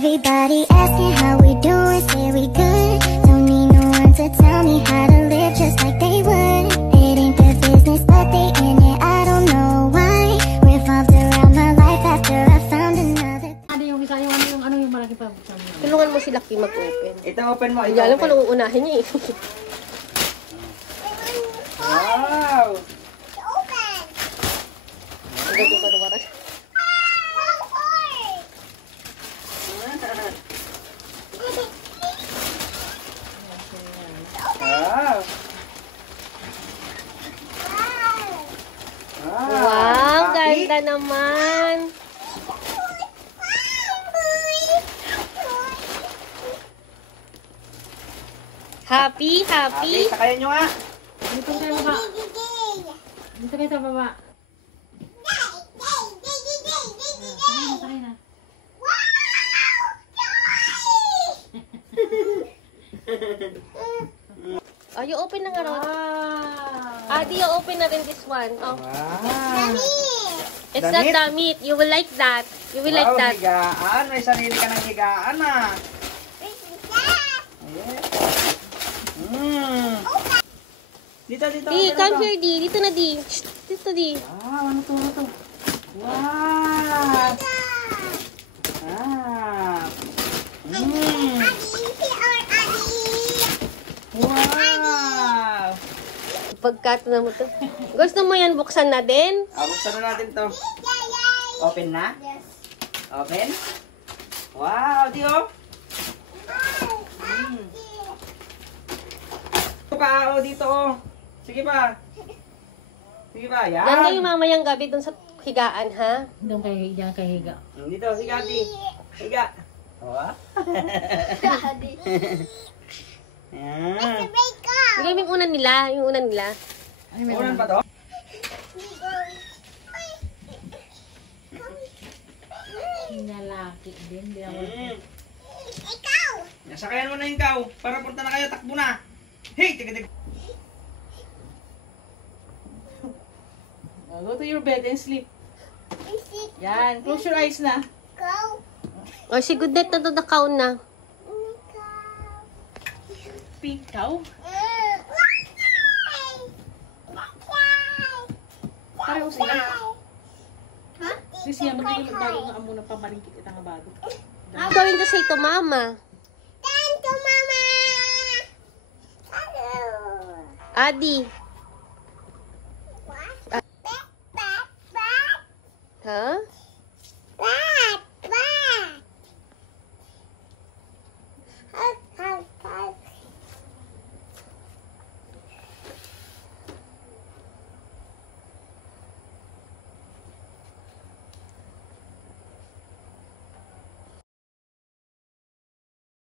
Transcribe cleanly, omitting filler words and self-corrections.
Everybody asking how we doing, say we good. Don't need no one to tell me how to live just like they would. It ain't their business, but they in it, I don't know why. Revolved around my life after I found another. Ano yung isa, yung ano yung malaki pa? Tulungan mo si Lucky mag-open. Ito open mo. Hindi alam ko nung uunahin niya eh. Wow! Open! Ang ganda pa naman. Wow! Wow, ganda naman. Happy, happy. Sakayan nyo nga. Dito kayo baba. Dito kayo sa baba. Sakay na. Oh, you open na nga ron. Wow. Adi, you open na rin this one. Oh. Wow! It's not Damit? damit. You will like that. You will like that. Higaan. May sarili ka ng higaan ah. Mm. Dito. Di, come here, Di. Dito na, Di. Shh, dito, Di. Wow, ano to? Wow! Ah! Mm. Wow! Pagkat na mo to. Gusto mo yan, buksan na din? Buksan na natin to. Open na? Yes. Open? Wow, di oh. Dito oh. Sige pa. Yan. Yan kayo mamayang gabi dun sa higaan, ha? Doon kayo higa. Dito, higa, di. Higa. Wow. Daddy. Yan. Bigay mo yung una nila. Yung una nila. Ulan pa to? Nalaki din. Di ako. Ikaw! Nasakayan mo na yung ikaw. Para punta na kayo, takbo na. Hey, tiga. Go to your bed and sleep. Yan. Close your eyes na. Go! O, si good night na to the count na. Pikaw. Pareho sila. Sisiya, magiging bago nga amo ng pamaringkit itang bago. I'm going to say to mama. Thank you, Mama! Adi. Back. Ha?